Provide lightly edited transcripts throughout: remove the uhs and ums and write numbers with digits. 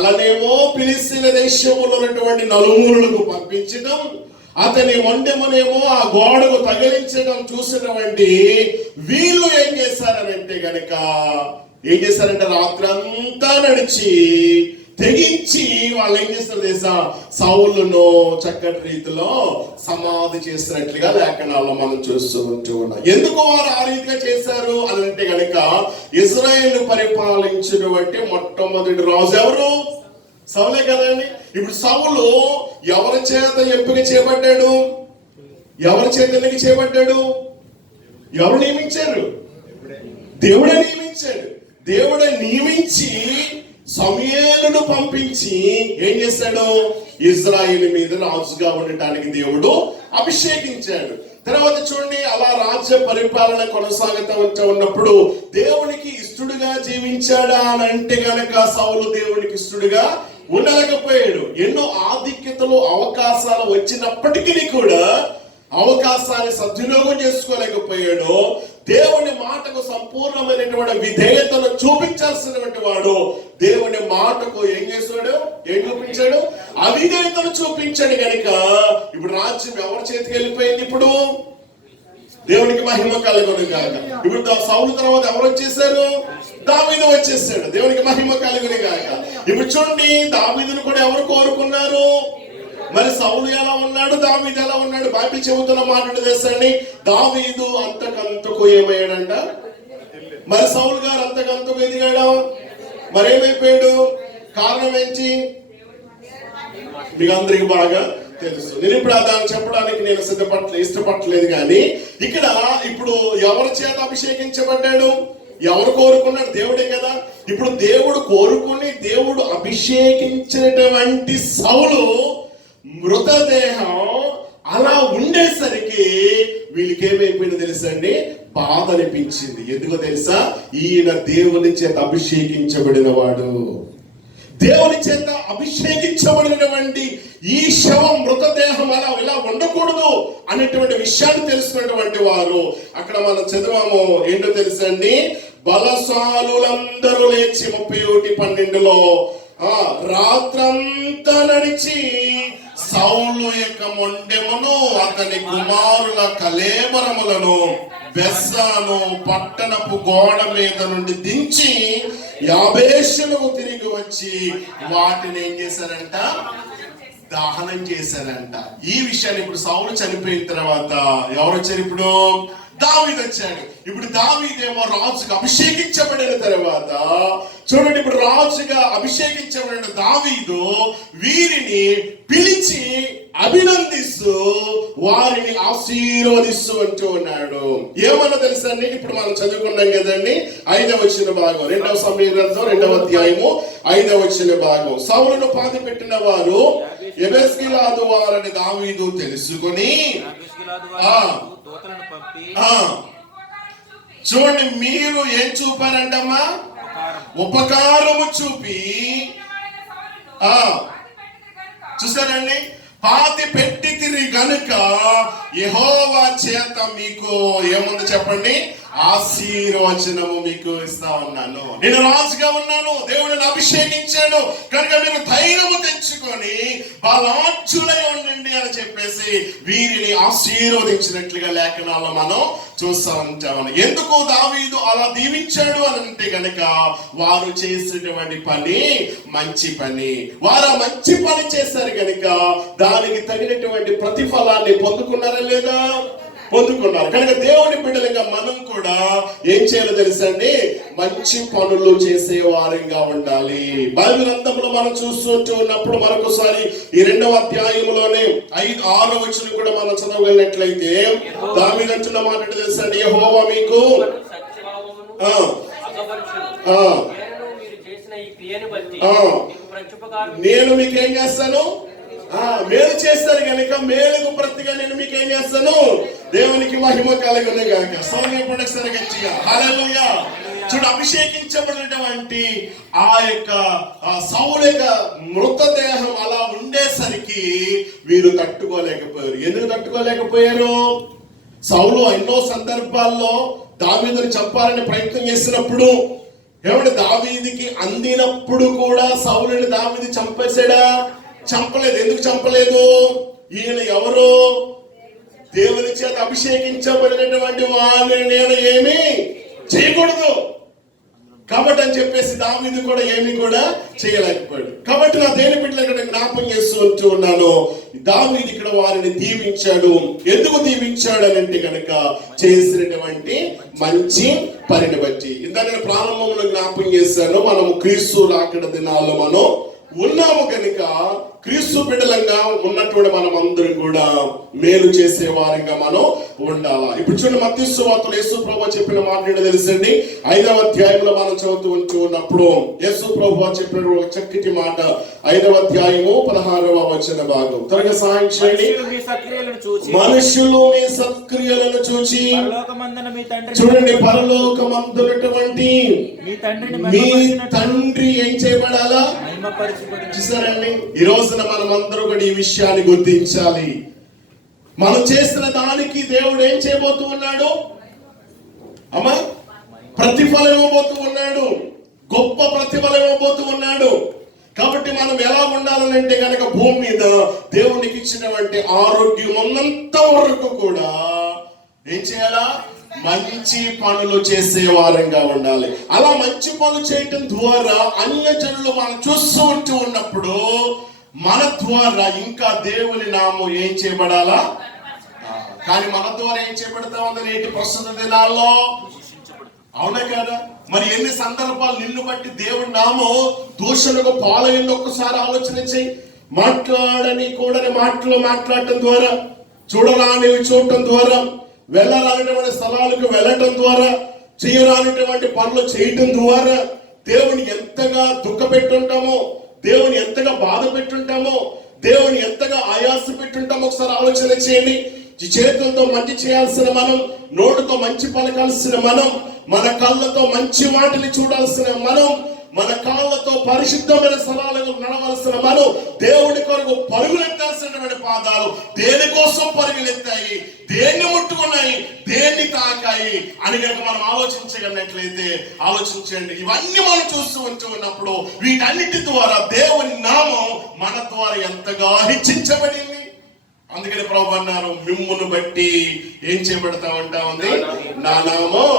తలనేమో ఫిలిష్తీయుల దేశములో ఉన్నటువంటి నలుమూలలకు పంపించడం, అతని మొండెమునేమో ఆ గోడకు తగిలించడం చూసినటువంటి వీళ్ళు ఏం చేశారనంటే గనక రాత్రంతా నడిచి తెగించి వాళ్ళు ఏం చేస్తారు తెలుసా, సౌలును చక్కటి రీతిలో సమాధి చేసినట్లుగా లేఖనాల్లో మనం చూస్తూ ఉన్నాం. ఎందుకు వారు ఆ రీతిగా చేశారు అని అంటే గనక ఇజ్రాయేల్ పరిపాలించినటువంటి మొట్టమొదటి రాజు ఎవరు? సౌలే కదండి. ఇప్పుడు సౌలు ఎవరి చేత ఎంపిక చేయబడ్డాడు? ఎవరి చేత ఎన్నిక చేయబడ్డాడు? ఎవరు నియమించారు? దేవుడే నియమించాడు. దేవుడే నియమించి సమూయేలును పంపించి ఏం చేశాడు? ఇజ్రాయేలు మీద రాజుగా ఉండటానికి దేవుడు అభిషేకించాడు. తర్వాత చూడండి, అలా రాజ్య పరిపాలన కొనసాగుతూ ఉన్నప్పుడు దేవునికి ఇష్టడుగా జీవించాడా అని అంటే గనక సౌలు దేవునికి ఇష్టడుగా ఉండలేకపోయాడు. ఎన్నో ఆధిక్యతలు అవకాశాలు వచ్చినప్పటికీ కూడా అవకాశాన్ని సద్వినియోగం చేసుకోలేకపోయాడు. దేవుని మాటకు సంపూర్ణమైనటువంటి విధేయతను చూపించాల్సినటువంటి వాడు దేవుని మాటకు ఏం చేశాడు? ఏం చూపించాడు? అవిధేయతను చూపించాడు. కనుక ఇప్పుడు రాజ్యం ఎవరి చేతికి వెళ్ళిపోయింది? ఇప్పుడు దేవునికి మహిమ కలుగును గాక. ఇప్పుడు సౌలు తర్వాత ఎవరు వచ్చేసారు? దావీదు వచ్చేసాడు. దేవునికి మహిమ కలుగును గాక. ఇప్పుడు చూడండి, దావీదును కూడా ఎవరు కోరుకున్నారు? మరి సౌలు ఎలా ఉన్నాడు, దావీదు ఎలా ఉన్నాడు? బైబిల్ చెబుతున్న మాట తెలుసండి, దావీదు అంతకంతకు ఏమయ్యాడంట, మరి సౌలు గారు అంతకంతకు ఎదిగాడు. మరేమైపోయాడు? కారణం ఏంటి? మీకు అందరికి బాగా తెలుసు. నేను ఇప్పుడు దాన్ని చెప్పడానికి నేను ఇష్టపడలేదు. కానీ ఇక్కడ ఇప్పుడు ఎవరి చేత అభిషేకించబడ్డాడు? ఎవరు కోరుకున్నాడు? దేవుడే కదా. ఇప్పుడు దేవుడు కోరుకుని దేవుడు అభిషేకించినటువంటి సౌలు మృతదేహం అలా ఉండేసరికి వీళ్ళకి ఏమైపోయిందో తెలుసండి, బాధ అనిపించింది. ఎందుకో తెలుసా? ఈయన దేవుని చేత అభిషేకించబడిన వాడు, దేవుని చేత అభిషేకించబడినటువంటి ఈ శవం మృతదేహం అలా ఇలా ఉండకూడదు అనేటువంటి విషయాన్ని తెలుసుకున్నటువంటి వారు అక్కడ మనం చదివాము. ఏంటో తెలుసండి, బలశాలులందరూ లేచి 31:12 రాత్రంతా నడిచి సౌలు యొక్క మొండెమును అతని కుమారుల కళేబరములను బెస్సాను పట్టణపు గోడ మీద నుండి దించి యాబేషులకు తిరిగి వచ్చి వాటిని ఏం చేశారంట? దహనం చేశారంట. ఈ విషయాన్ని ఇప్పుడు సౌలు చనిపోయిన తర్వాత ఎవరు వచ్చారు? ఇప్పుడు దావీదు వచ్చాడు. ఇప్పుడు దావీదేమో రాజుగా అభిషేకించబడిన తర్వాత చూడండి, ఇప్పుడు రాజుగా అభిషేకించబడిన దావీదు వీరిని పిలిచి అభినందిస్తూ వారిని ఆశీర్వదిస్తూ అంటూ ఉన్నాడు. ఏమన్నా తెలుసండి? ఇప్పుడు మనం చదువుకున్నాం కదండి, 5వ వచన భాగం, 2వ సమూయేలు గ్రంథం 2వ అధ్యాయము 5వ వచన భాగం. సౌలును పాతి పెట్టిన వారు యెబెస్గిలాదు వారని దావీదు తెలుసుకొని చూడండి, మీరు ఏం చూపారంటమ్మా? ఉపకారము చూపి చూసారండి, పాతి పెట్టి తిరిగి గనుక యెహోవా చేత మీకు ఏముంది చెప్పండి? ఆశీర్వచనము మీకు ఇస్తా ఉన్నాను. నేను రాజుగా ఉన్నాను, దేవుడు నన్ను అభిషేకించాడు కనుక మీరు ధైర్యము తెచ్చుకొని బలాఢ్యులై ఉండండి అని చెప్పేసి వీరిని ఆశీర్వదించినట్లుగా లేఖనాల్లో మనం చూస్తా ఉంటాము. ఎందుకు దావీదు అలా దీవించాడు అని అంటే గనక వారు చేసినటువంటి పని మంచి పని. వారు మంచి పని చేశారు కనుక దానికి తగినటువంటి ప్రతిఫలాన్ని పొందుకున్నారా లేదా? పొందుకున్నారు. కనుక దేవుని బిడ్డలుగా మనం కూడా ఏం చేయాలో తెలుసండి, మంచి పనులు చేసే వారంగా ఉండాలి. బైబిల్ గ్రంథంలో మనం చూస్తూ ఉన్నప్పుడు మరొకసారి ఈ 2వ అధ్యాయంలోనే 5-6 వచనం కూడా మనం చదవగలిగినట్లయితే దావీదు అంటున్న మాట తెలుసండి, యెహోవా మీకు నేను మీకేం చేస్తాను? మేలు చేస్తారు కనుక మేలుకు ప్రతిగా నేను మీకు ఏం చేస్తాను? దేవునికి మహిమ కలుగును గాక. సౌమ్యపడసారి గట్టిగా హల్లెలూయా. చూడు, అభిషేకించబడినటువంటి ఆ యొక్క సౌలు యొక్క మృతదేహం అలా ఉండేసరికి వీరు తట్టుకోలేకపోయారు. ఎందుకు తట్టుకోలేకపోయారు? సౌలు ఎన్నో సందర్భాల్లో దావీదుని చంపాలని ప్రయత్నం చేసినప్పుడు ఏమంటే దావీదుకి అందినప్పుడు కూడా సౌలుని దావీదు చంపేశాడా? చంపలేదు. ఎందుకు చంపలేదు? ఈయన ఎవరు? దేవుని చేత అభిషేకించబడినటువంటి వాళ్ళని నేను ఏమీ చేయకూడదు కాబట్టి అని చెప్పేసి దావీదు కూడా ఏమీ కూడా చేయలేకపోయాడు. కాబట్టి నా దేని బిడ్డలు ఇక్కడ జ్ఞాపకం చేస్తూ ఉన్నాను, దావీదు ఇక్కడ వారిని దీవించాడు. ఎందుకు దీవించాడు అని అంటే కనుక చేసినటువంటి మంచి పనిని బట్టి. ఇంత నేను ప్రారంభంలో జ్ఞాపకం చేశాను, మనము క్రీస్తు రాకడ దినాల్లో మనం ఉన్నాము కనుక క్రీస్తు బిడ్డలంగా ఉన్నటువంటి మనం అందరం కూడా మేలు చేసే వారిగా మనం ఉండాలా. ఇప్పుడు చూడండి, మత్తయి సువార్తలో యేసు ప్రభువు చెప్పిన మాట ఏంటో తెలుసండి. 5వ అధ్యాయంలో మనం చదువుతూ ఉన్నప్పుడు యేసు ప్రభువు చెప్పిన ఒక చక్కటి మాట, 5వ అధ్యాయము 16వ వచన భాగం. త్వరగా సహాయం చేయండి. మనుషులు మీ సత్క్రియలను చూచి చూడండి, పరలోకమందున్నటువంటి మీ తండ్రి ఏం చేయబడాలా? చూసారండి, ఈ రోజున మనం అందరూ కూడా ఈ విషయాన్ని గుర్తించాలి. మనం చేసిన దానికి దేవుడు ఏం చేయబోతూ ఉన్నాడు? అమ్మా, ప్రతిఫలం ఇవ్వబోతూ ఉన్నాడు. గొప్ప ప్రతిఫలం ఇవ్వబోతూ ఉన్నాడు. కాబట్టి మనం ఎలా ఉండాలంటే కనుక భూమి మీద దేవునికి ఇచ్చినటువంటి ఆరోగ్యం ఉన్నంత వరకు కూడా ఏం చేయాలా? మంచి పనులు చేసే వారంగా ఉండాలి. అలా మంచి పనులు చేయటం ద్వారా అన్యజనులు మనం చూస్తూ ఉన్నప్పుడు మన ద్వారా ఇంకా దేవుని నామం ఏం చేయబడాలా? కానీ మన ద్వారా ఏం చేయబడతా ఉంది నేటి ప్రస్తుత దినాల్లో? అవునా కదా? మరి ఎన్ని సందర్భాలు నిన్ను బట్టి దేవుని నామం దూషణకు పాలైంది? ఒక్కసారి ఆలోచన చేయి. మాట్లాడని కూడని మాటలు మాట్లాడటం ద్వారా, చూడరానివి చూడటం ద్వారా, వెళ్ళరానిటువంటి స్థలాలకు వెళ్ళటం ద్వారా, చేయరానిటువంటి పనులు చేయటం ద్వారా దేవుని ఎంతగా దుఃఖ పెట్టుంటామో, దేవుని ఎంతగా బాధ పెట్టుంటామో, దేవుని ఎంతగా ఆయాస పెట్టుంటామో ఒకసారి ఆలోచన చేయండి. ఈ చేతులతో మంచి చేయాల్సిన మనం, నోటితో మంచి పలకాల్సిన మనం, మన కళ్ళతో మంచి వాటిని చూడాల్సిన మనం, మన కాళ్ళతో పరిశుద్ధమైన స్థలాలకు నడవలసిన మనం, దేవుడి కొరకు పరుగులెత్తాల్సినటువంటి పాదాలు దేనికోసం పరుగులెత్తాయి, దేన్ని ముట్టుకున్నాయి, దేన్ని తాకాయి అని కనుక మనం ఆలోచించగలిగినట్లయితే ఆలోచించండి. ఇవన్నీ మనం చూస్తూ ఉన్నప్పుడు వీటన్నిటి ద్వారా దేవుని నామం మన ద్వారా ఎంతగా హెచ్చించబడింది. అందుకని ప్రభువు అన్నారు, మిమ్మును బట్టి ఏం చేయబడతా ఉంటా ఉంది? నా నామం.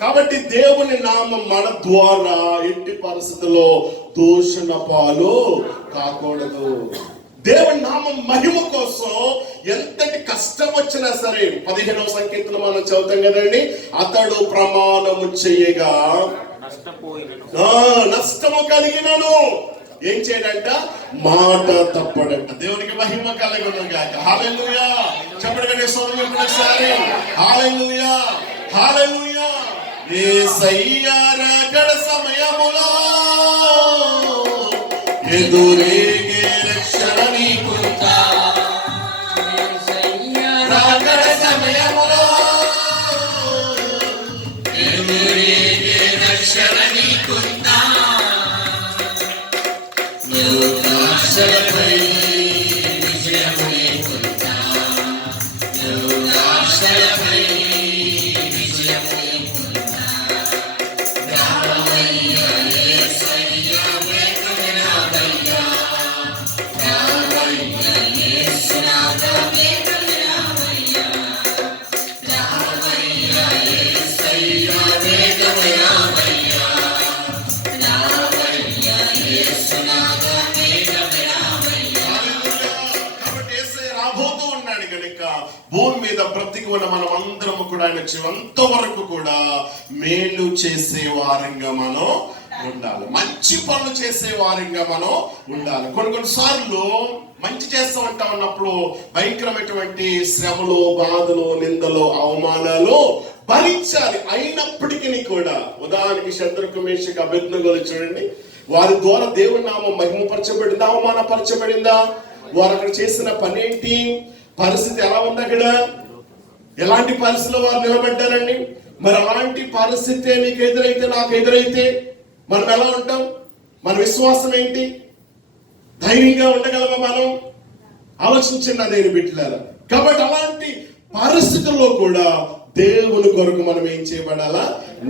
కాబట్టి దేవుని నామం మన ద్వారా ఎట్టి పరిస్థితుల్లో దూషణ పాలు కాకూడదు. దేవుని నామం మహిమ కోసం ఎంతటి కష్టం వచ్చినా సరే, 15వ సంకీర్తన మనం చదువుతాం కదండి, అతడు ప్రమాణము చేయగా నష్టము కలిగినను ఏం చేయడంట? మాట తప్పడంట. దేవునికి మహిమ కలుగును గాక. హల్లెలూయా. చెప్పండి ఒకసారి, హల్లెలూయా, హల్లెలూయా. యేసయ్య రాకడ సమయములో ఎదురేగే రక్షణ నీకుందా? రాకడ సమయములో ఎదురేగే రక్షణ నీకుందా? ఆశలపై విజయము నీకుందా? ఆశలపై విజయము నీకుందా? రావయ్యా యేసయ్య వేగమే రావయ్యా, రావయ్యా యేసునాథ వేగమే రావయ్యా, రావయ్యా యేసయ్య వేగమే రావయ్యా, రావయ్యా యేసునాథ. భూమి మీద బ్రతికి ఉన్న మనం అందరము కూడా ఆయన చివంత వరకు కూడా మేలు చేసే వారంగా మనం ఉండాలి. మంచి పనులు చేసే వారంగా మనం ఉండాలి. కొన్నిసార్లు మంచి చేస్తూ ఉంటా ఉన్నప్పుడు భయంకరమైనటువంటి శ్రమలు, బాధలు, నిందలు, అవమానాలు భరించాలి. అయినప్పటికీ కూడా ఉదాహరణకి శత్రుకు, మేషకు, అబేద్నెగోలు చూడండి, వారి ద్వారా దేవుని నామం మహిమపరచబడిందా, అవమానపరచబడిందా? వారు అక్కడ చేసిన పని ఏంటి? పరిస్థితి ఎలా ఉంది? అక్కడ ఎలాంటి పరిస్థితుల్లో వారు నిలబడ్డారండి? మరి అలాంటి పరిస్థితి నీకు ఎదురైతే, నాకు ఎదురైతే మనం ఎలా ఉంటాం? మన విశ్వాసం ఏంటి? ధైర్యంగా ఉండగలమా మనం? ఆలోచించండి అదేని బిడ్డలారా. కాబట్టి అలాంటి పరిస్థితుల్లో కూడా దేవుని కొరకు మనం ఏం చేయబడాలా?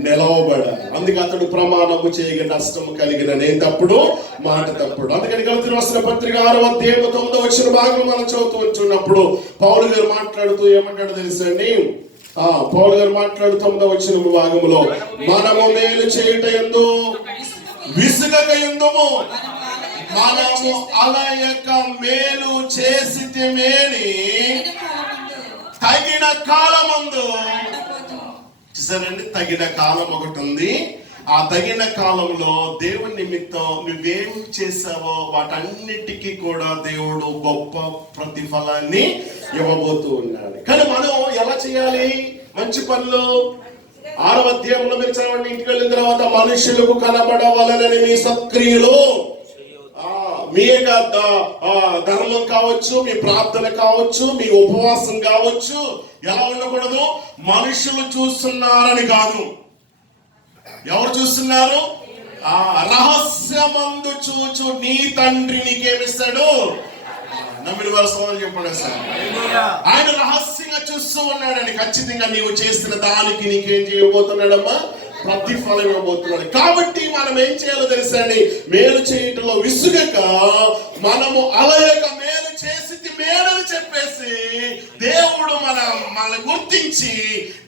నిలవబడాలి. అందుకే అతడు ప్రమాణము చేయగా నష్టము కలిగిన నేను తప్పుడు మాట తప్పుడు. అందుకని గలతీయులకు రాసిన పత్రిక 6వ అధ్యాయం 9వ వచన భాగం మనం చదువుతూ ఉంటున్నప్పుడు పౌలు గారు మాట్లాడుతూ ఏమంటాడో తెలుసండి? పౌలు గారు మాట్లాడుతూ 9వ వచన భాగంలో, మనము మేలు చేయుట యందు విసుగక యుందుము, మనము అలయక మేలు చేసితిమేని తగిన కాలమందు. చూసారండి, తగిన కాలం ఒకటి ఉంది. ఆ తగిన కాలంలో దేవుని నిమిత్తం నువ్వేం చేసావో వాటన్నిటికీ కూడా దేవుడు గొప్ప ప్రతిఫలాన్ని ఇవ్వబోతూ ఉన్నాడు. కానీ మనం ఎలా చేయాలి మంచి పనులు? 6వ అధ్యాయంలో మీరు చదవండి. ఇంటికి వెళ్ళిన తర్వాత మనుషులకు కనబడవలనని మీ సత్క్రియలు, మీ యొక్క ధర్మం కావచ్చు, మీ ప్రార్థన కావచ్చు, మీ ఉపవాసం కావచ్చు, ఎలా ఉండకూడదు? మనుషులు చూస్తున్నారని కాదు. ఎవరు చూస్తున్నారు? రహస్యమందు చూచు నీ తండ్రి నీకేమిస్తాడు? నమ్మిన వారు సోదరులు చెప్పండి సార్. ఆయన రహస్యంగా చూస్తూ ఉన్నాడని. ఖచ్చితంగా నీవు చేసిన దానికి నీకేం చేయబోతున్నాడమ్మా? ప్రతిఫలం ఇవ్వబోతున్నాడు. కాబట్టి మనం ఏం చేయాలో తెలుసండి? మేలు చేయటంలో విసుగక మనము అలయక మేలు చేసి మేలని చెప్పేసి దేవుడు మన గుర్తించి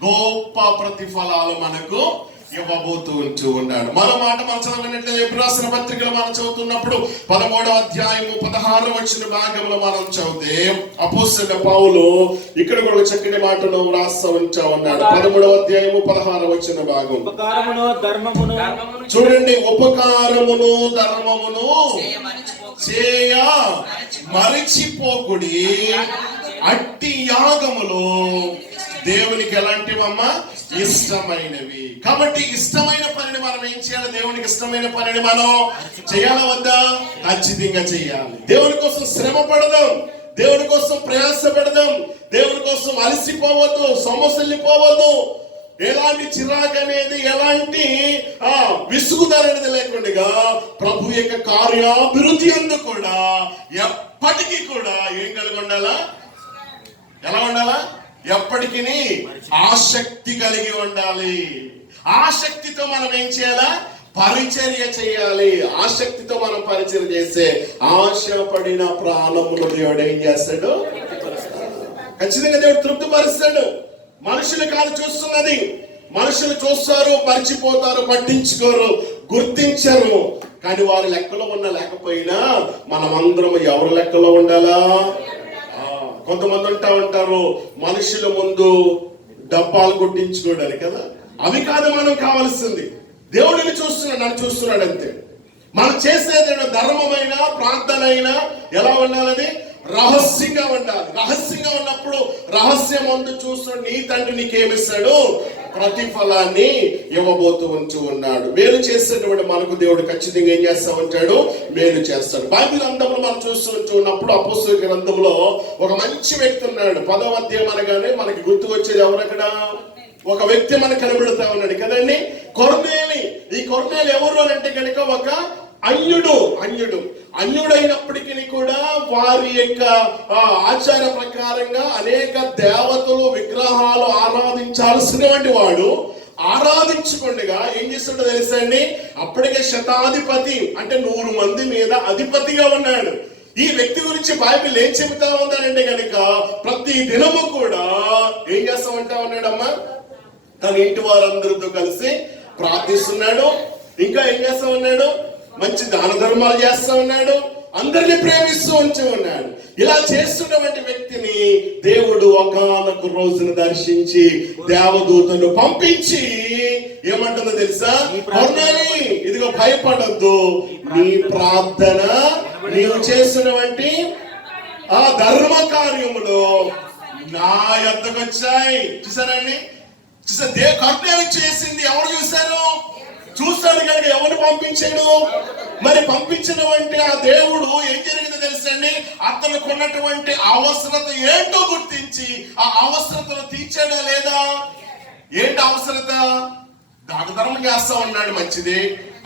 గొప్ప ప్రతిఫలాలు మనకు ఇవ్వబోతూ ఉన్నాడు. మరో మాట మనం చదవనట్లయితే ఎబ్రాయీయులకు రాసిన పత్రికలో మనం చదువుతున్నప్పుడు 13వ అధ్యాయము 16వ వచన భాగంలో మనం చదివితే అపోస్తలుడైన పౌలు ఇక్కడ కూడా చక్కటి మాటను రాస్తూ ఉన్నాడు. 13వ అధ్యాయము 16వ వచన భాగం. చూడండి, ఉపకారమును ధర్మమును చేయ మరిచిపోకుడి, అట్టి యాగములు దేవునికి ఎలాంటివమ్మా? ఇష్టమైనవి. కాబట్టి ఇష్టమైన పనిని మనం ఏం చేయాలి? దేవునికి ఇష్టమైన పనిని మనం చేయాలా వద్దా? ఖచ్చితంగా చేయాలి. దేవుని కోసం శ్రమ పడదాం, దేవుని కోసం ప్రయాస పెడదాం, దేవుని కోసం అలసిపోవద్దు, సమస్యలిపోవద్దు. ఎలాంటి చిరాకు అనేది, ఎలాంటి విసుగుదల అనేది లేకుండా ప్రభు యొక్క కార్యాభివృద్ధి అందు కూడా ఎప్పటికీ కూడా ఏం కలిగి ఉండాలా? ఎలా ఉండాలా? ఎప్పటికీ ఆసక్తి కలిగి ఉండాలి. ఆసక్తితో మనం ఏం చేయాలా? పరిచర్య చేయాలి. ఆసక్తితో మనం పరిచర్య చేస్తే ఆశపడిన ప్రాణములు దేవుడు ఏం చేస్తాడు? ఖచ్చితంగా దేవుడు తృప్తిపరుస్తాడు. మనుషులు కాదు చూస్తున్నది. మనుషులు చూస్తారు, మర్చిపోతారు, పట్టించుకోరు, గుర్తించరు. కానీ వారి లెక్కలో ఉన్న లేకపోయినా మనమందరం ఎవరి లెక్కలో ఉండాలా? కొంతమంది ఉంటారు మనుషుల ముందు డబ్బాలు కొట్టించుకోవడానికి కదా. అవి కాదు మనం కావాల్సింది. దేవుడిని చూస్తున్నాడు, నన్ను చూస్తున్నాడు అంతే. మనం చేసేది ధర్మమైన ప్రార్థన అయినా ఎలా ఉండాలని? రహస్యంగా ఉండాలి. రహస్యంగా ఉన్నప్పుడు రహస్యం అందు చూస్తున్నాడు నీ తండ్రి నీకేమిస్తాడు? ప్రతిఫలాన్ని ఇవ్వబోతూ ఉన్నాడు. మేలు చేసేటువంటి మనకు దేవుడు ఖచ్చితంగా ఏం చేస్తా ఉంటాడు? మేలు చేస్తాడు. బైబిల్ గ్రంథంలో మనం చూస్తూ ఉన్నప్పుడు అపోస్తలుల గ్రంథంలో ఒక మంచి వ్యక్తి ఉన్నాడు. 10వ అధ్యాయం అనగానే మనకి గుర్తుకొచ్చేది ఎవరు? అక్కడ ఒక వ్యక్తి మనకు కనబడుతా ఉన్నాడు కదండి, కొర్నేలి. ఈ కొర్నేలి ఎవరు అని అంటే కనుక ఒక అన్యుడైనప్పటికీ కూడా వారి యొక్క ఆచార ప్రకారంగా అనేక దేవతలు విగ్రహాలు ఆరాధించాల్సినటువంటి వాడు ఆరాధించుకుండగా ఏం చేస్తుండో తెలుసా అండి? అప్పటికే శతాధిపతి అంటే 100 మంది మీద అధిపతిగా ఉన్నాడు. ఈ వ్యక్తి గురించి బైబిల్ ఏం చెబుతా ఉందంటే కనుక ప్రతి దినము కూడా ఏం చేస్తా ఉంటా ఉన్నాడమ్మా? తన ఇంటి వారందరితో కలిసి ప్రార్థిస్తున్నాడు. ఇంకా ఏం చేస్తా ఉన్నాడు? మంచి దాన ధర్మాలు చేస్తా ఉన్నాడు. అందరినీ ప్రేమిస్తూ ఉన్నాడు. ఇలా చేస్తున్నటువంటి వ్యక్తిని దేవుడు ఒకానొక రోజును దర్శించి దేవదూతను పంపించి ఏమంటుందో తెలుసా? కొర్నేలి, ఇదిగో భయపడొద్దు, నీ ప్రార్థన నీవు చేస్తున్నటువంటి ఆ ధర్మ కార్యములు నా యొద్దకు వచ్చాయి. చూసారండి? కొర్నేలి చేసింది ఎవరు చూశారు? చూస్తాడు కనుక ఎవరు పంపించాడు? మరి పంపించినటువంటి ఆ దేవుడు ఏం జరిగిందో తెలుసండి? అతనికి ఉన్నటువంటి అవసరత ఏంటో గుర్తించి ఆ అవసరతను తీర్చాడా లేదా? ఏంటి అవసరత? దాన ధర్మం చేస్తా ఉన్నాడు, మంచిది.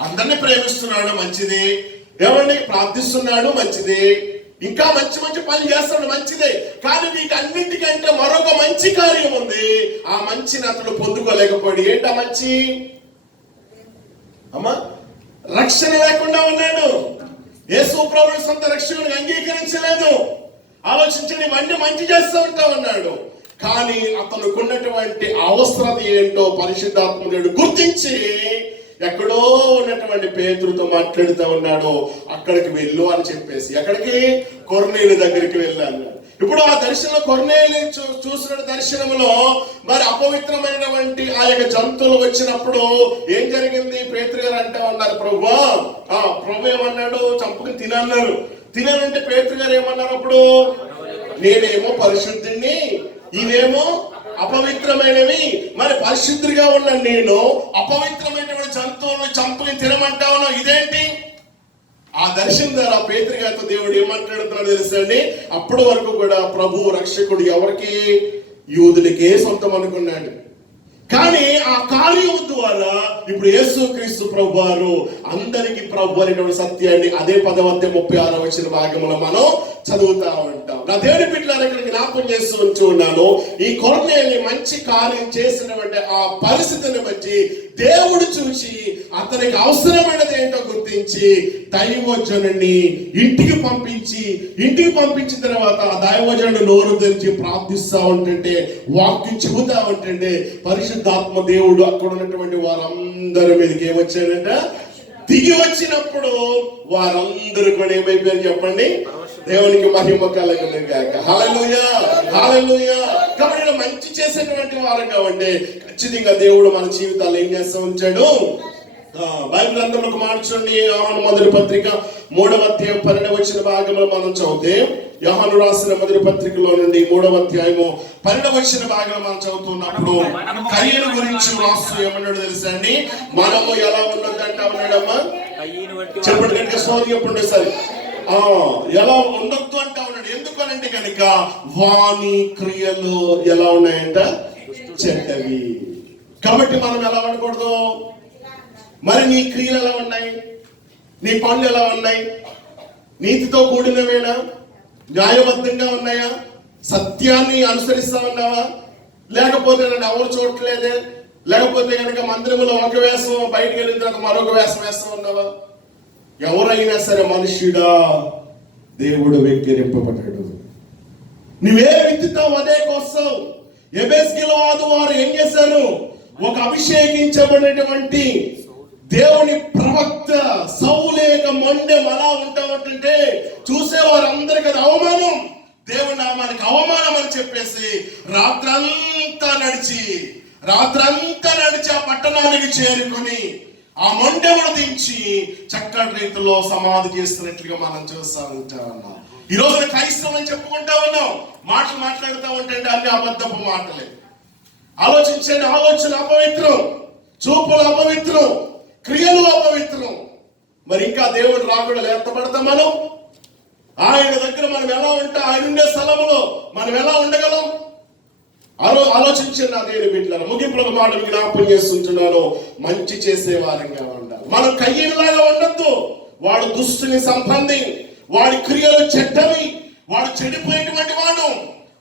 అందరినీ ప్రేమిస్తున్నాడు, మంచిది. ఏమండి? ప్రార్థిస్తున్నాడు, మంచిది. ఇంకా మంచి మంచి పనులు చేస్తాడు, మంచిదే. కానీ వీటన్నిటికంటే మరొక మంచి కార్యం ఉంది. ఆ మంచిని అతడు పొందుకోలేకపోయాడు. ఏంటా మంచి? అమ్మా, రక్షణ లేకుండా ఉన్నాడు. యేసు ప్రభువు సొంత రక్షకుడిని అంగీకరించలేదు. ఆలోచించండి, ఇవన్నీ మంచి చేస్తూ ఉంటా ఉన్నాడు. కానీ అతనుకున్నటువంటి అవసరత ఏంటో పరిశుద్ధాత్ముడు గుర్తించి ఎక్కడో ఉన్నటువంటి పేతురుతో మాట్లాడుతూ ఉన్నాడు. అక్కడికి వెళ్ళు అని చెప్పేసి, ఎక్కడికి? కొర్నేలు దగ్గరికి వెళ్ళాను. ఇప్పుడు ఆ దర్శనం, కొర్నేలు చూసిన దర్శనంలో మరి అపవిత్రమైనటువంటి ఆ యొక్క జంతువులు వచ్చినప్పుడు ఏం జరిగింది? పేతురు గారు అంటా ఉన్నారు, ప్రభువా, ప్రభు ఏమన్నాడు? చంపుకుని తినన్నారు. తినాలంటే పేతురు గారు ఏమన్నారు అప్పుడు? నేనేమో పరిశుద్ధుణ్ణి, ఇవేమో అపవిత్రమైనవి. మరి పరిశుద్ధిగా ఉన్న నేను అపవిత్రమైనటువంటి జంతువులను చంపుకుని తినమంటా ఉన్నావు, ఇదేంటి? ఆ దర్శనం ద్వారా పేతురు గారితో దేవుడు ఏమంటాడుతున్నాడు తెలుసండి? అప్పటి వరకు కూడా ప్రభు రక్షకుడు ఎవరికి? యూదులకే సొంతం అనుకున్నాడు. కానీ ఆ కార్యం ద్వారా ఇప్పుడు యేసుక్రీస్తు ప్రభు వారు అందరికి ప్రభు అనేటువంటి సత్యాన్ని అదే 10:36 వచ్చిన భాగంలో మనం చదువుతా ఉంటాం. నా దేవుని బిడ్డలారా, ఇక్కడ జ్ఞాపకం చేస్తూ ఉంటూ ఉన్నాను, ఈ కొర్నేలి మంచి కార్యం చేసినటువంటి ఆ పరిస్థితిని బట్టి దేవుడు చూసి అతనికి అవసరమైనది ఏంటో గుర్తించి దైవజనుడిని ఇంటికి పంపించిన తర్వాత ఆ దైవజనుడు నోరు తెరిచి ప్రార్థిస్తూ ఉంటుంటే, వాక్యం చెబుతా ఉంటుంటే పరిశుద్ధాత్మ దేవుడు అక్కడ ఉన్నటువంటి వారందరి మీదకి ఏమొచ్చాడంట? దిగి వచ్చినప్పుడు వారందరూ కూడా ఏమైపోయారు చెప్పండి? దేవునికి మహిమ కలుగును గాక. హల్లెలూయా, హల్లెలూయా. కాబట్టి మంచి చేసేటువంటి వారం కాబట్టి ఖచ్చితంగా దేవుడు మన జీవితాలు ఏం చేస్తూ ఉంచాడు? బైబిల్ గ్రంథంలో ఒక మాట చూడండి, యోహాను మొదటి పత్రిక 3వ అధ్యాయం 12వ వచ్చిన భాగంలో మనం చదివితే, యోహాను రాసిన మొదటి పత్రికలో నుండి 3వ అధ్యాయము 12వ వచ్చిన భాగంలో మనం చదువుతున్నప్పుడు కయ్యను గురించి రాస్తూ ఏమన్నాడు తెలుసా అండి? మనము ఎలా ఉన్నదంటే ఉన్నాడమ్మా, చెప్పండి కనుక సోది చెప్పండి సరే, ఎలా ఉండొద్దు అంటా ఉన్నాడు. ఎందుకనంటే కనుక వాని క్రియలు ఎలా ఉన్నాయంట? చెడ్డవి. కాబట్టి మనం ఎలా ఉండకూడదు? మరి నీ క్రియలు ఎలా ఉన్నాయి? నీ పనులు ఎలా ఉన్నాయి? నీతితో కూడినవేనా? న్యాయబద్ధంగా ఉన్నాయా? సత్యాన్ని అనుసరిస్తా ఉన్నావా? లేకపోతే నన్ను ఎవరు చూడట్లేదే, లేకపోతే కనుక మందిరంలో ఒక వేషం, బయటకు వెళ్ళిన తర్వాత మరొక వేషం వేస్తూ ఉన్నావా? ఎవరైనా సరే మనుష్యుడా, దేవుడు వెక్కిరింపబడ్డాడు. నువ్వే విత్తుతావు అదే కోస్తావు. ఎబెస్గిలవాదు వారు ఏం చేశారు? ఒక అభిషేకించబడినటువంటి దేవుని ప్రవక్త సౌలేక మొండెం అలా ఉంటామంటే చూసేవారందరికీ అది అవమానం, దేవుని నామానికి అవమానం అని చెప్పేసి రాత్రంతా నడిచి ఆ పట్టణానికి చేరుకొని ఆ మొండెమును దించి చక్కటి రీతిలో సమాధి చేస్తున్నట్లుగా మనం చూస్తూ ఉంటా ఉన్నాం. ఈ రోజున క్రైస్తవం అని చెప్పుకుంటా ఉన్నాం, మాటలు మాట్లాడుతూ ఉంటే అన్ని అబద్ధపు మాటలే. ఆలోచించండి, ఆలోచన అపవిత్రం, చూపులు అపవిత్రం, క్రియలు అపవిత్రం. మరి ఇంకా దేవుడు రాకుండా లేకపోతాం మనం? ఆయన దగ్గర మనం ఎలా ఉంటే, ఆయన ఉండే స్థలంలో మనం ఎలా ఉండగలం? ఆలోచించండి నా దేవుని బిడ్డలారా. ముగింపులో ఒక మాట జ్ఞాపకం చేస్తుంటున్నాను, మంచి చేసే వారంగా ఉండాలి. మనం కయ్యలాగా ఉండొద్దు. వాడు దుష్టుని సంబంధి, వాడి క్రియలు చెడ్డవి, వాడు చెడిపోయేటువంటి వాడు.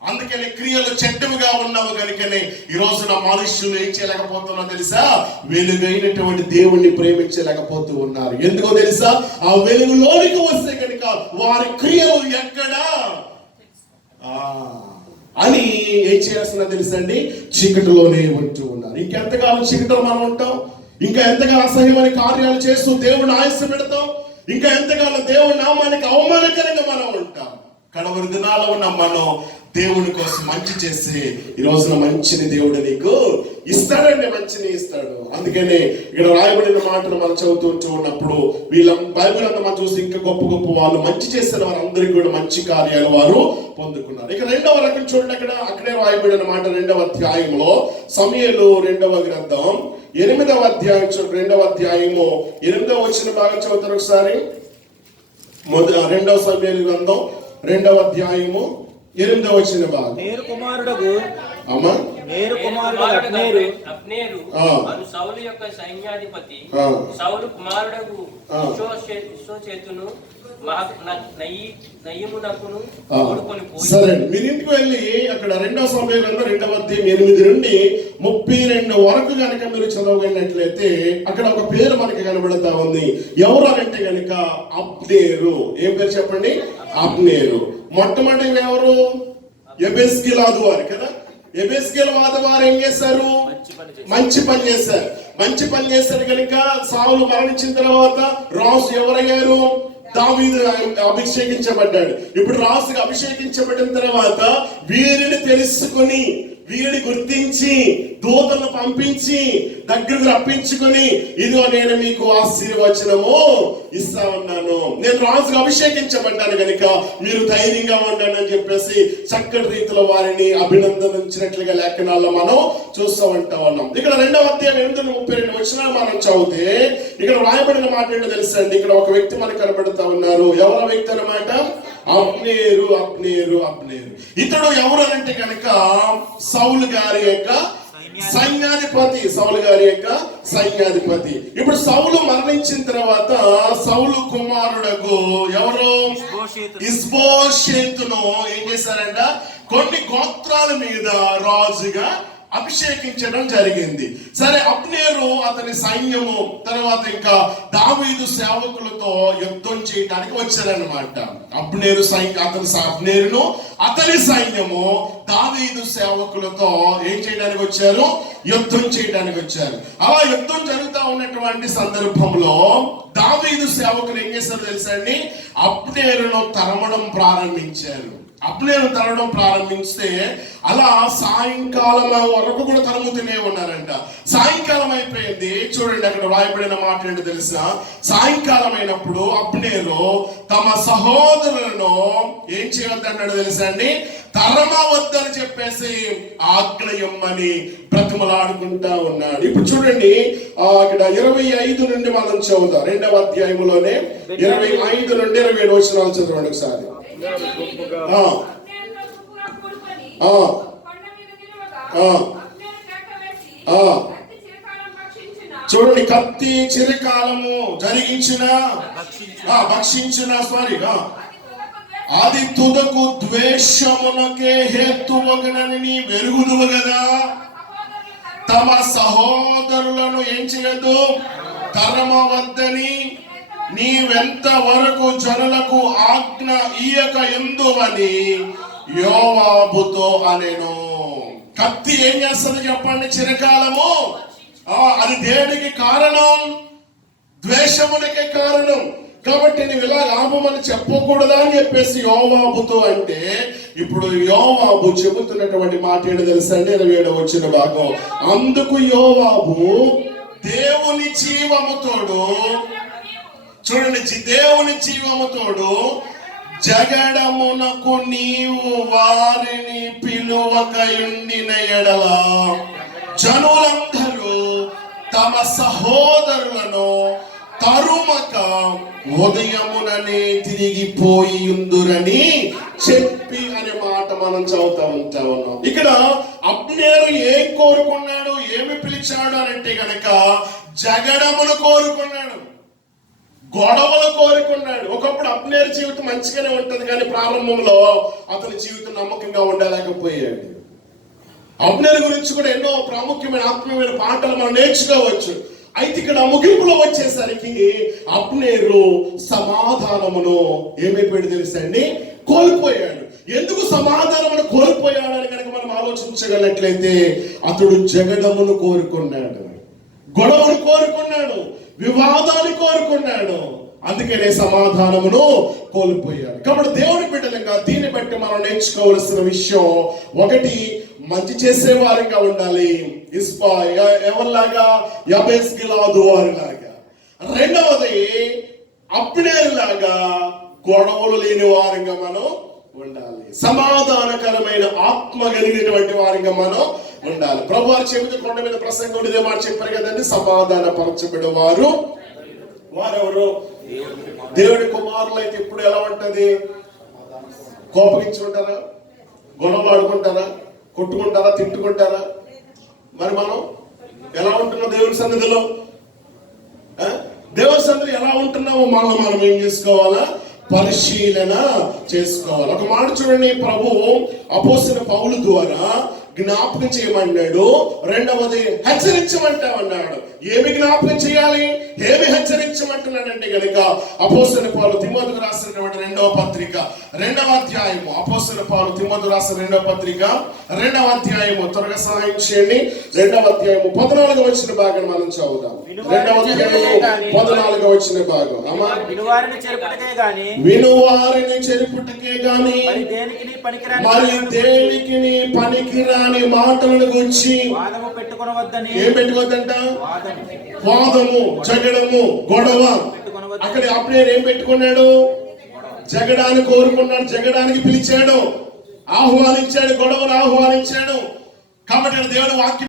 అందుకని క్రియలు చెడ్డవిగా ఉన్నావు కనుకనే ఈ రోజున మనుష్యులు ఏం చేయలేకపోతున్నా తెలుసా? వెలుగైనటువంటి దేవుణ్ణి ప్రేమించలేకపోతూ ఉన్నారు. ఎందుకో తెలుసా? ఆ వెలుగులోనికి వస్తే కనుక వారి క్రియలు ఎక్కడా అని ఏం చేయాల్సిన తెలుసండి? చీకటిలోనే ఉంటూ ఉన్నారు. ఇంకెంతకాలం చీకటిలో మనం ఉంటాం? ఇంకా ఎంతగా అసహ్యమైన కార్యాలు చేస్తూ దేవుని ఆయుస్సు పెడతాం? ఇంకా ఎంతకాలం దేవుని నామానికి అవమానకరంగా మనం ఉంటాం? కడవరి దినాల్లో ఉన్న మనం దేవుని కోసం మంచి చేసి ఈ రోజున మంచిని దేవుడు నీకు ఇస్తాడండి, మంచిని ఇస్తాడు. అందుకనే ఇక్కడ రాయబడిన మాటలు మనం చదువుతూ ఉన్నప్పుడు వీళ్ళ బైబిల్ అంతా మనం చూసి ఇంకా గొప్ప గొప్ప వాళ్ళు మంచి చేసిన వారందరికీ కూడా మంచి కార్యాలు వారు పొందుకున్నారు. ఇక 2వ రకం చూడండి, అక్కడే రాయబడిన మాట 2వ అధ్యాయంలో సమూయేలు 2వ గ్రంథం 8వ అధ్యాయం 2వ అధ్యాయము 8వ వచ్చిన భాగం చదువుతారు ఒకసారి. 2వ సమూయేలు గ్రంథం 2వ అధ్యాయము 8వ వచ్చిన భాగం. నేరు కుమారుడగు అమ్మా నేరు కుమారుడు అబ్నేరు అను సౌలు యొక్క సైన్యాధిపతి సౌలు కుమారుడగు ఇష్బోషెతును నయీమునకును తోడుకొని పోయి. సరే, మీరు ఇంటికి వెళ్ళి అక్కడ 2వ సమూయేలు 2వ అధ్యాయం 8 నుండి 32 వరకు కనుక మీరు చదవగలిగినట్లయితే అక్కడ ఒక పేరు మనకి కనబడతా ఉంది. ఎవరు అంటే కనుక అబ్నేరు. ఏం పేరు చెప్పండి? అబ్నేరు. మొట్టమొదటి ఎవరు? యెబెస్గిలాదు వారు కదా. యెబెస్గిలాదు వారు ఏం చేశారు? మంచి పని చేశారు. మంచి పని చేశారు కనుక సౌలు మరణించిన తర్వాత రాజు ఎవరయ్యారు? దావీదు అభిషేకించబడ్డాడు. ఇప్పుడు రాజుగా అభిషేకించబడిన తర్వాత వీరిని తెలుసుకొని, వీరిని గుర్తించి దూతలను పంపించి దగ్గరకు రప్పించుకొని, ఇదిగో నేను మీకు ఆశీర్వచనము ఇస్తా ఉన్నాను, నేను రాజుగా అభిషేకించబడ్డాను కనుక మీరు ధైర్యంగా ఉండండి అని చెప్పేసి చక్కటి రీతిలో వారిని అభినందించినట్లుగా లేఖనాల్లో మనం చూస్తూ ఉంటా ఉన్నాం. ఇక్కడ 2వ అధ్యాయం 8-32 వచనాలు మనం చదివితే ఇక్కడ రాయబడిన మాట ఏంటో తెలుసండి. ఇక్కడ ఒక వ్యక్తి మనకు కనబడుతా ఉన్నారు. ఎవరు వ్యక్తి అన్నమాట? అబ్నేరు. అబ్నేరు అబ్నేరు ఇతడు ఎవరు అంటే కనుక సౌలు గారి యొక్క సైన్యాధిపతి. సౌలు గారి యొక్క సైన్యాధిపతి. ఇప్పుడు సౌలు మరణించిన తర్వాత సౌలు కుమారుడకు ఎవరు? ఇష్బోషెతును ఏం చేశారంట? కొన్ని గోత్రాల మీద రాజుగా అభిషేకించడం జరిగింది. సరే, అబ్నేరు అతని సైన్యము తర్వాత ఇంకా దావీదు సేవకులతో యుద్ధం చేయడానికి వచ్చారనమాట. అబ్నేరును అతని సైన్యము దావీదు సేవకులతో ఏం చేయడానికి వచ్చారు? యుద్ధం చేయడానికి వచ్చారు. అలా యుద్ధం జరుగుతూ ఉన్నటువంటి సందర్భంలో దావీదు సేవకులు ఏం చేశారు తెలుసా అండి? అబ్నేరును తరమడం ప్రారంభించారు. అబ్నేరు తరమడం ప్రారంభిస్తే అలా సాయంకాలం వరకు కూడా తరుముతూనే ఉన్నారంట. సాయంకాలం అయిపోయింది. చూడండి అక్కడ రాయబడిన మాట ఏంటో తెలుసా? సాయంకాలం అయినప్పుడు అబ్నేరు తమ సహోదరులను ఏం చేయవద్దన్నాడు తెలుసా అండి? తరమవద్దని చెప్పేసి ఆజ్ఞయమ్మని బ్రతిమలాడుకుంటా ఉన్నాడు. ఇప్పుడు చూడండి ఇక్కడ 25 నుండి మనం చదువుతాం. 2వ అధ్యాయంలోనే 25 నుండి 27 వచనాలు చదవండి ఒకసారి. చూడండి, కత్తి చిరకాలము భక్షించిన అది తుదకు ద్వేషమునకే హేతువగనని వెరుగుదువు కదా. తమ సహోదరులను ఏం చేయదు? తరమవద్దని నీవెంత వరకు జనులకు ఆజ్ఞ ఇయ్యక ఎందువని యోవాబుతో అనెను. కత్తి ఏం చేస్తుంది చెప్పండి? చిరకాలము. అది దేనికి కారణం? ద్వేషమునకే కారణం. కాబట్టి నువ్వు ఇలా లాభమని చెప్పకూడదా అని చెప్పేసి యోవాబుతో అంటే, ఇప్పుడు యోవాబు చెబుతున్నటువంటి మాట ఏంటో తెలుసా అండి? 27 వచ్చిన భాగం. అందుకు యోవాబు దేవుని జీవముతోడు, చూడండి, దేవుని జీవముతోడు జగడమునకు నీవు వారిని పిలువకయుండిన ఎడల జనులందరూ తమ సహోదరులను తరుమక ఉదయముననే తిరిగిపోయి ఉందురని చెప్పి అనే మాట మనం చదువుతా ఉన్నాం. ఇక్కడ అబ్నేరు ఏం కోరుకున్నాడు? ఏమి పిలిచాడు అంటే గనక జగడమును కోరుకున్నాడు, గొడవలు కోరుకున్నాడు. ఒకప్పుడు అబ్నేరు జీవితం మంచిగానే ఉంటది, కానీ ప్రారంభంలో అతని జీవితం నమ్మకంగా ఉండలేకపోయాడు. అబ్నేరు గురించి కూడా ఎన్నో ప్రాముఖ్యమైన ఆత్మీయమైన పాటలు మనం నేర్చుకోవచ్చు. అయితే ఇక్కడ ముగింపులో వచ్చేసరికి అబ్నేరు సమాధానమును ఏమైపోయాడు తెలుసా అండి? కోల్పోయాడు. ఎందుకు సమాధానమును కోల్పోయాడని కనుక మనం ఆలోచించగలిగినట్లయితే, అతడు జగడమును కోరుకున్నాడు, గొడవను కోరుకున్నాడు, వివాదాన్ని కోరుకున్నాడు. అందుకనే సమాధానమును కోల్పోయాడు. కాబట్టి దేవుని బిడ్డలుగా దీన్ని బట్టి మనం నేర్చుకోవాల్సిన విషయం, ఒకటి, మంచి చేసే వారిగా ఉండాలి, ఎవరిలాగా? యెబెస్గిలాదు వారిలాగా. రెండవది, అబ్నేరు లాగా గొడవలు లేని వారిగా మనం ఉండాలి, సమాధానకరమైన ఆత్మ కలిగినటువంటి వారిగా మనం ఉండాలి. ప్రభువారు చెబుతూ కొండ మీద ప్రసంగం ఇదే మాట చెప్పారు కదండి, సమాధాన పరచబడే వారెవరు? దేవుడి కుమారులు. అయితే ఇప్పుడు ఎలా ఉంటది? కోపగించుకుంటారా? గొడవలు ఆడుకుంటారా? కొట్టుకుంటారా? తిట్టుకుంటారా? మరి మనం ఎలా ఉంటున్నాం దేవుని సన్నిధిలో? దేవుని సన్నిధిలో ఎలా ఉంటున్నామో మనం ఏం చేసుకోవాలా? పరిశీలన చేసుకోవాలి. ఒక మాట చూడండి, ప్రభువు అపోస్తలుడైన పౌలు ద్వారా జ్ఞాపకం చేయమన్నాడు. రెండవది హెచ్చరించమంటామన్నాడు. ఏమి జ్ఞాపకం చేయాలి, ఏమి హెచ్చరించమంటున్నాడంటే గనుక అపోస్తలుడైన పౌలు తిమోతికి రాసినటువంటి 2వ పత్రిక 2వ అధ్యాయము, అపోస్తలుడైన పౌలు తిమోతికి రాసిన 2వ పత్రిక 2వ అధ్యాయము, త్వరగా సహాయం చేయండి. 2వ అధ్యాయము 14వ వచన భాగం మనం చదువుదాం. 2వ అధ్యాయము 14వ వచన భాగం. అమ్మా, వినువారిని చెరుపుటకే గాని మరి దేనికి పనికిరాని మాటలను గురించి వాదము పెట్టుకొనవద్దని. ఏం పెట్టుకోవద్దంట? వాదము, జగడము, గొడవ. అప్పుడే ఏం పెట్టుకున్నాడు? జగడాన్ని కోరుకున్నాడు, జగడానికి పిలిచాడు, ఆహ్వానించాడు, గొడవను ఆహ్వానించాడు. కాబట్టి దేవుని వాక్యం